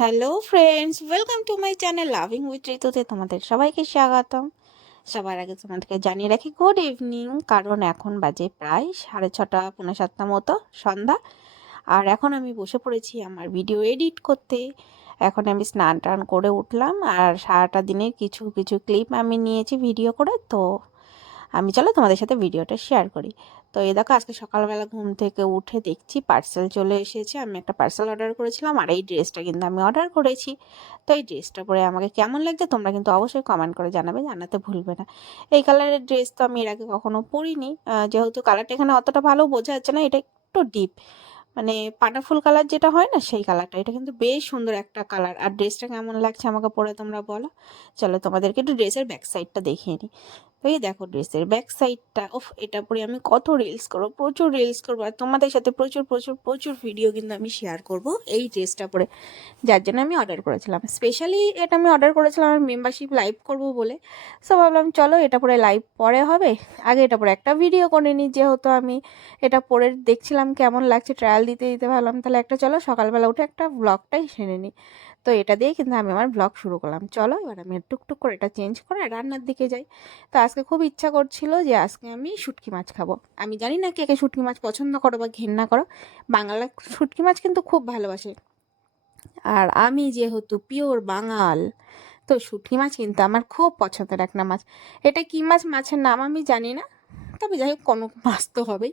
Hello friends, welcome to my channel loving with ঋতুতে তোমাদের সবাইকে স্বাগতম। সবার আগে তোমাদেরকে জানিয়ে রাখি গুড ইভিনিং, কারণ এখন বাজে প্রায় 6:30 7:45 মতো সন্ধ্যা। আর এখন আমি বসে পড়েছি আমার ভিডিও এডিট করতে। এখন আমি স্নান টান করে উঠলাম আর সারাটা দিনের কিছু কিছু ক্লিপ আমি নিয়েছি ভিডিও করে। তো আমি চলো তোমাদের সাথে ভিডিওটা শেয়ার করি। তো এই দেখো, আজকে সকালবেলা ঘুম থেকে উঠে দেখছি পার্সেল চলে এসেছে। আমি একটা পার্সেল অর্ডার করেছিলাম আর এই ড্রেসটা কিন্তু আমি অর্ডার করেছি। তো এই ড্রেসটা পরে আমাকে কেমন লাগছে তোমরা কিন্তু অবশ্যই কমেন্ট করে জানাবে, জানাতে ভুলবে না। এই কালারের ড্রেস তো আমি এর আগে কখনো পরিনি, যেহেতু কালারটা এখানে অতটা ভালো বোঝা যাচ্ছে না, এটা একটু ডিপ, মানে পাটা ফুল কালার যেটা হয় না সেই কালারটা। এটা কিন্তু বেশ সুন্দর একটা কালার। আর ড্রেসটা কেমন লাগছে আমাকে পরে তোমরা বলো। চলো তোমাদেরকে একটু ড্রেসের ব্যাক সাইডটা দেখিয়ে নিই। তো এই দেখো ড্রেসের ব্যাক সাইডটা, ওফ, এটা পরে আমি কত রিলস করবো, প্রচুর রিলস করবো, আর তোমাদের সাথে প্রচুর প্রচুর প্রচুর ভিডিও কিন্তু আমি শেয়ার করব এই ড্রেসটা পরে, যার জন্য আমি অর্ডার করেছিলাম। স্পেশালি এটা আমি অর্ডার করেছিলাম আমার মেম্বারশিপ লাইভ করব বলে। সো ভাবলাম চলো এটা পরে লাইভ পরে হবে, আগে এটা পরে একটা ভিডিও করে নিই। যেহেতু আমি এটা পরে দেখছিলাম কেমন লাগছে, ট্রায়াল দিতে দিতে ভাবলাম তাহলে একটা চলো সকালবেলা উঠে একটা ব্লগটাই সেরে নিই। তো এটা দিয়ে কিন্তু আমি আমার ব্লগ শুরু করলাম। চলো এবার আমি টুকটুক করে এটা চেঞ্জ করে রান্নার দিকে যাই। তো আজকে খুব ইচ্ছা করছিল যে আজকে আমি শুটকি মাছ খাবো। আমি জানি না কে কে শুটকি মাছ পছন্দ করো বা ঘেন্না করো, বাংলা শুটকি মাছ কিন্তু খুব ভালোবাসে। আর আমি যেহেতু পিওর বাঙাল, তো শুটকি মাছ কিন্তু আমার খুব পছন্দের একটা মাছ। এটা কি মাছ, মাছের নাম আমি জানি না, তবে যাই হোক কোনো মাছ তো হবেই।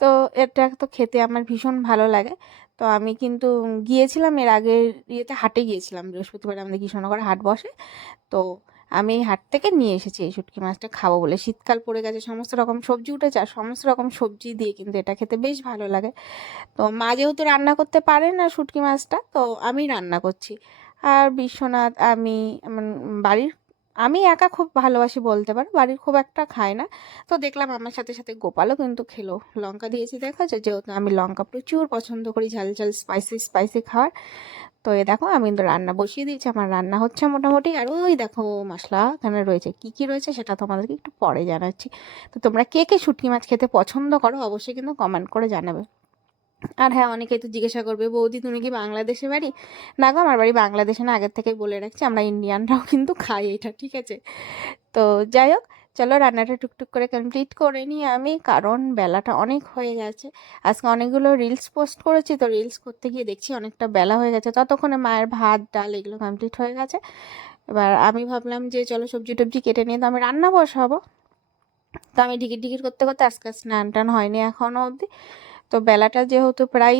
তো এটা তো খেতে আমার ভীষণ ভালো লাগে। তো আমি কিন্তু গিয়েছিলাম এর আগের ইয়েতে, হাটে গিয়েছিলাম, বৃহস্পতিবার আমাদের কৃষ্ণনগরে হাট বসে। তো আমি এই হাট থেকে নিয়ে এসেছি এই শুটকি মাছটা খাবো বলে। শীতকাল পড়ে গেছে, সমস্ত রকম সবজি উঠেছে, আর সমস্ত রকম সবজি দিয়ে কিন্তু এটা খেতে বেশ ভালো লাগে। তো মা যেহেতু রান্না করতে পারে না শুটকি মাছটা, তো আমি রান্না করছি। আর বিশ্বনাথ, আমি বাড়ির, আমি একা খুব ভালোবাসি বলতে পারো, বাড়ির খুব একটা খায় না। তো দেখলাম আমার সাথে সাথে গোপালও কিন্তু খেলো। লঙ্কা দিয়েছি দেখা যায়, যেহেতু আমি লঙ্কা প্রচুর পছন্দ করি, ঝাল ঝাল স্পাইসি স্পাইসি খাওয়ার। তো এ দেখো আমি কিন্তু রান্না বসিয়ে দিয়েছি, আমার রান্না হচ্ছে মোটামুটি। আর ওই দেখো মশলা এখানে রয়েছে, কি কি রয়েছে সেটা তোমাদেরকে একটু পরে জানাচ্ছি। তো তোমরা কে কে শুটকি মাছ খেতে পছন্দ করো অবশ্যই কিন্তু কমেন্ট করে জানাবে। আর হ্যাঁ, অনেকেই তো জিজ্ঞাসা করবে বৌদি তুমি কি বাংলাদেশে বাড়ি? না গো, আমার বাড়ি বাংলাদেশে না, আগের থেকেই বলে রাখছি, আমরা ইন্ডিয়ানরাও কিন্তু খাই এটা, ঠিক আছে? তো যাই হোক, চলো রান্নাটা টুকটুক করে কমপ্লিট করে নিই আমি, কারণ বেলাটা অনেক হয়ে গেছে। আজকে অনেকগুলো রিলস পোস্ট করেছি, তো রিলস করতে গিয়ে দেখছি অনেকটা বেলা হয়ে গেছে। ততক্ষণে মায়ের ভাত ডাল এগুলো কমপ্লিট হয়ে গেছে। এবার আমি ভাবলাম যে চলো সবজি টবজি কেটে নিয়ে তো আমি রান্না বসাবো। তো আমি টিকিট টিকিট করতে করতে আজকে স্নান টান হয়নি এখনও অবধি। তো বেলাটা যেহেতু প্রায়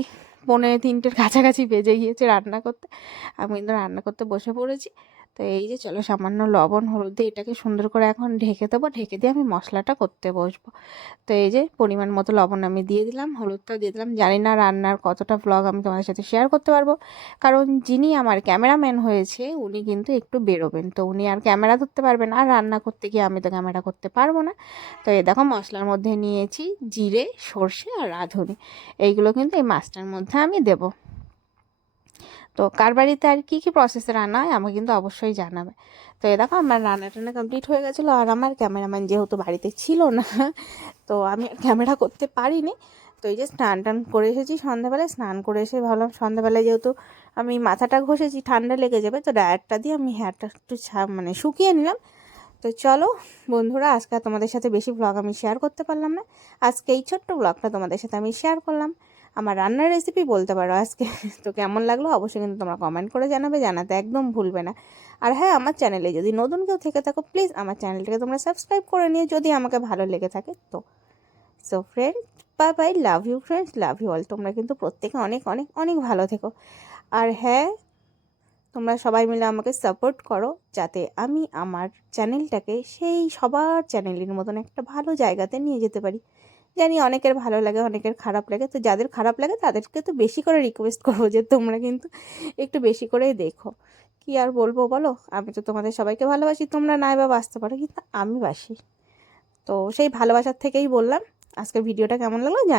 2:45-এর কাছাকাছি বেজে গিয়েছে রান্না করতে, আমি কিন্তু রান্না করতে বসে পড়েছি। তো এই যে চলো সামান্য লবণ হলুদ দিয়ে এটাকে সুন্দর করে এখন ঢেকে দেবো, ঢেকে দিয়ে আমি মশলাটা করতে বসবো। তো এই যে পরিমাণ মতো লবণ আমি দিয়ে দিলাম, হলুদটাও দিয়ে দিলাম। জানি না রান্নার কতটা ব্লগ আমি তোমাদের সাথে শেয়ার করতে পারবো, কারণ যিনি আমার ক্যামেরাম্যান হয়েছে উনি কিন্তু একটু বেরোবেন, তো উনি আর ক্যামেরা ধরতে পারবেন, আর রান্না করতে গিয়ে আমি তো ক্যামেরা করতে পারবো না। তো এই দেখো মশলার মধ্যে নিয়েছি জিরে, সর্ষে আর রাঁধুনি, এইগুলো কিন্তু এই মাছটার মধ্যে আমি দেব। তো কার বাড়িতে আর কী কী প্রসেসে রান্না হয় আমাকে কিন্তু অবশ্যই জানাবে। তো এ দেখো আমার রান্না টান্না কমপ্লিট হয়ে গেছিলো, আর আমার ক্যামেরাম্যান যেহেতু বাড়িতে ছিল না, তো আমি আর ক্যামেরা করতে পারিনি। তো এই যে স্নান টান করে এসেছি সন্ধ্যাবেলায়, স্নান করে এসে ভাবলাম সন্ধ্যাবেলায় যেহেতু আমি মাথাটা ঘষেছি ঠান্ডা লেগে যাবে, তো ড্রায়ারটা দিয়ে আমি হেয়ারটা একটু মানে শুকিয়ে নিলাম। তো চলো বন্ধুরা, আজকে আর তোমাদের সাথে বেশি ব্লগ আমি শেয়ার করতে পারলাম না। আজকে এই ছোট্ট ব্লগটা তোমাদের সাথে আমি শেয়ার করলাম, আমার রান্নার রেসিপি বলতে পারো আজকে। তো কেমন লাগলো অবশ্যই কিন্তু তোমরা কমেন্ট করে জানাবে, জানাতে একদম ভুলবে না। আর হ্যাঁ, আমার চ্যানেলে যদি নতুন কেউ থেকে থাকো প্লিজ আমার চ্যানেলটাকে তোমরা সাবস্ক্রাইব করে নিও যদি আমাকে ভালো লেগে থাকে তো। So friend, bye bye, love you friends, love you all. তোমরা কিন্তু প্রত্যেকে অনেক অনেক অনেক ভালো থেকো। আর হ্যাঁ, তোমরা সবাই মিলে আমাকে সাপোর্ট করো, যাতে আমি আমার চ্যানেলটাকে সেই সবার চ্যানেলের মতন একটা ভালো জায়গাতে নিয়ে যেতে পারি। জানি অনেকের ভালো লাগে, অনেকের খারাপ লাগে, তো যাদের খারাপ লাগে তাদেরকে তো বেশি করে রিকোয়েস্ট করবো যে তোমরা কিন্তু একটু বেশি করেই দেখো। কি আর বলবো বলো, আমি তো তোমাদের সবাইকে ভালোবাসি, তোমরা নাই বা বাসতে পারো কিন্তু আমি বাসি। তো সেই ভালোবাসার থেকেই বললাম। আজকের ভিডিওটা কেমন লাগলো জানি।